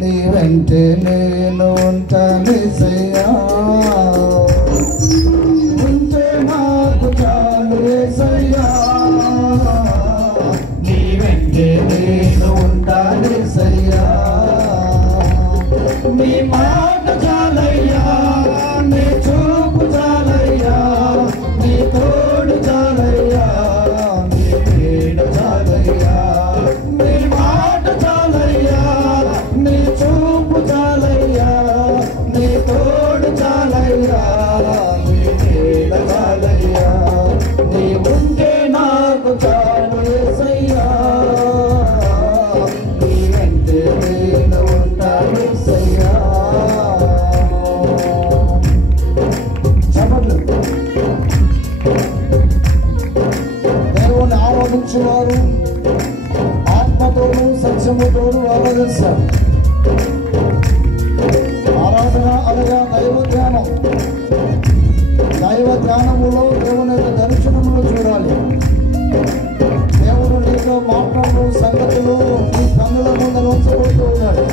నీ వెంటే నేను ఉంటానేసయ్యా ఉంటే నాకు చాలు యేసయ్యా నీ వెంటే నేను ఉంటానేసయ్యా నీ మాట చాలయ్యా నీ చూపు చాలయ్యా నీ తోడు చాలయ్యా నీ నీడ చాలయ్యా నీ మాట చాలయ్యా నీ చూపు చాలయ్యా నీ తోడు చాలయ్యా నీ నీడ చాలయ్యా నీ ఉంటే నాకు చాలు యేసయ్యా నీ వెంటే నేను ఉంటాను యేసయ్యా దేవుని ఆరాధించేవారు ఆత్మతోనూ సత్యముతోనూ ఆరాధిస్తారు. ఆరాధన అనగా దైవ ధ్యానం. దైవ ధ్యానములో దేవుని యొక్క దర్శనములు చూడాలి. దేవుడు నీతో మాట్లాడు సంగతులు నీ కన్నుల ముందు ఉంచబోతూ ఉన్నాడు.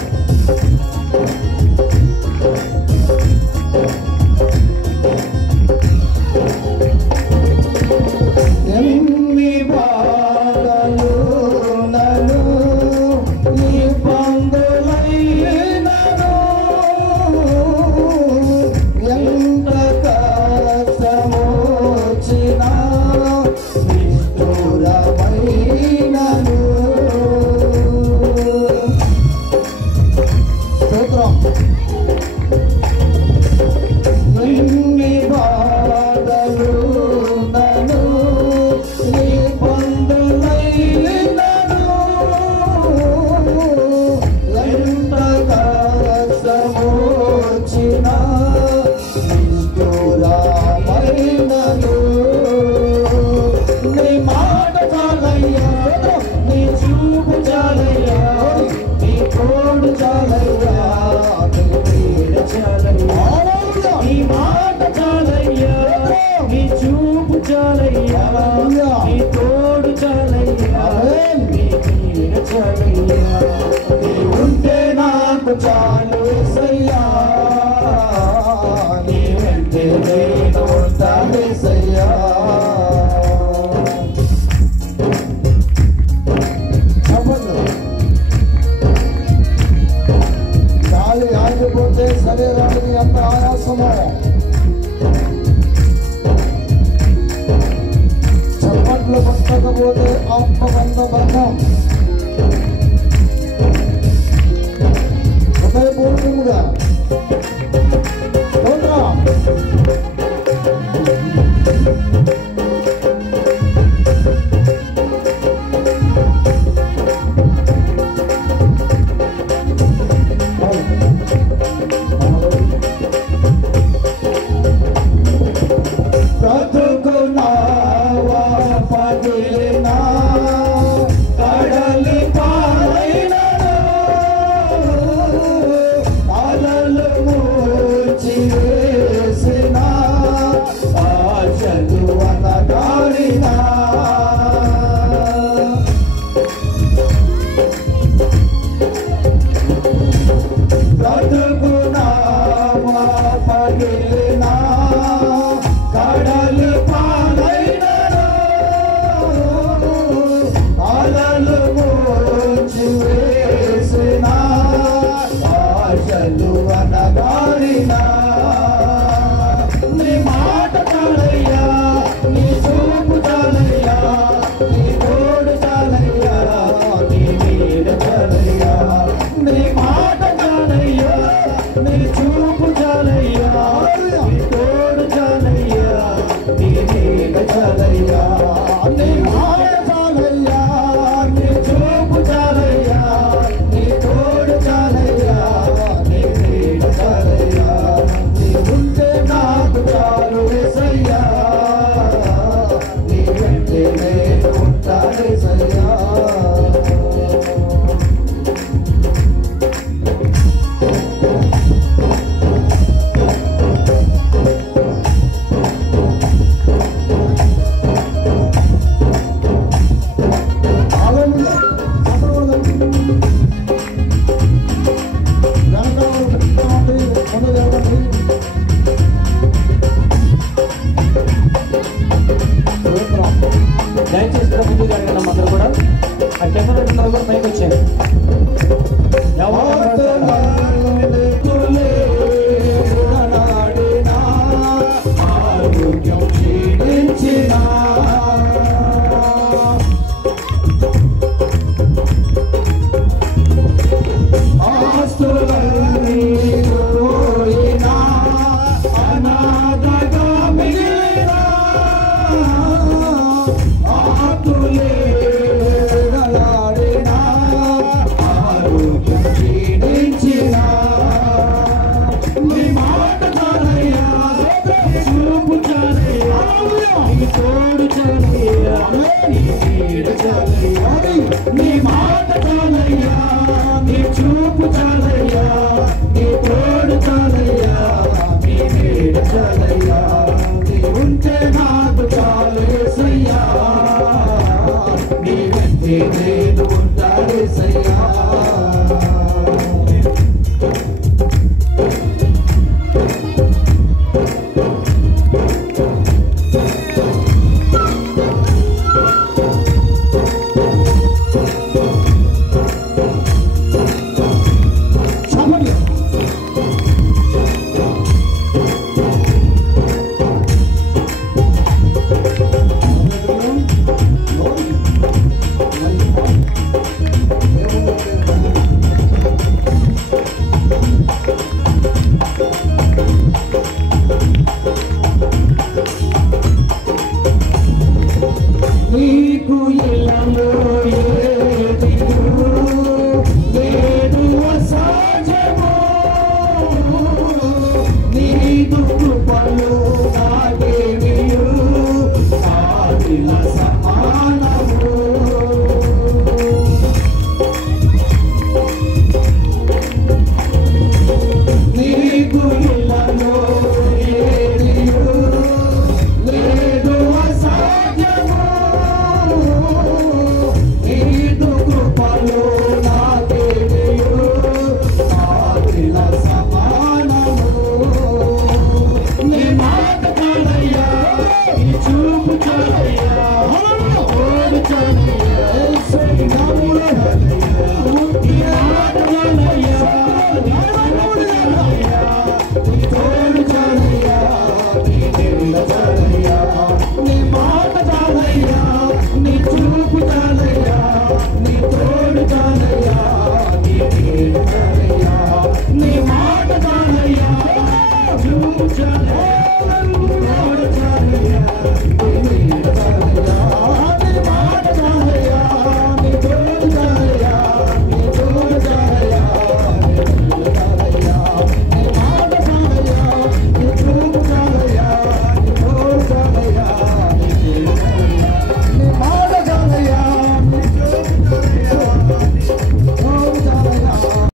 ఎన్ని బాధలు నన్ను నీ బంధులైనను ఎంత కష్టమొచ్చినా నిష్ఠురమైనను స్తోత్రం. ఎన్ని బాధలు నన్ను నీ బంధులైనను ఎంత కష్టమొచ్చినా నిష్ఠురమైనను నీ మాట చాలయ్యా నీ చూపు చాలయ్యా నీ తోడు చాలయ్యా నీ నీడ చాలయ్యా నీ మాట చాలయ్యా నీ చూపు చాలయ్యా నీ తోడు చాలయ్యా నీ నీడ చాలయ్యా నీ ఉంటే నాకు చాలు యేసయ్యా నీ వెంటే నేను ఉంటాను యేసయ్యా గాలి ఆగిపోతే శరీరానికి ఎంత ఆయాసమో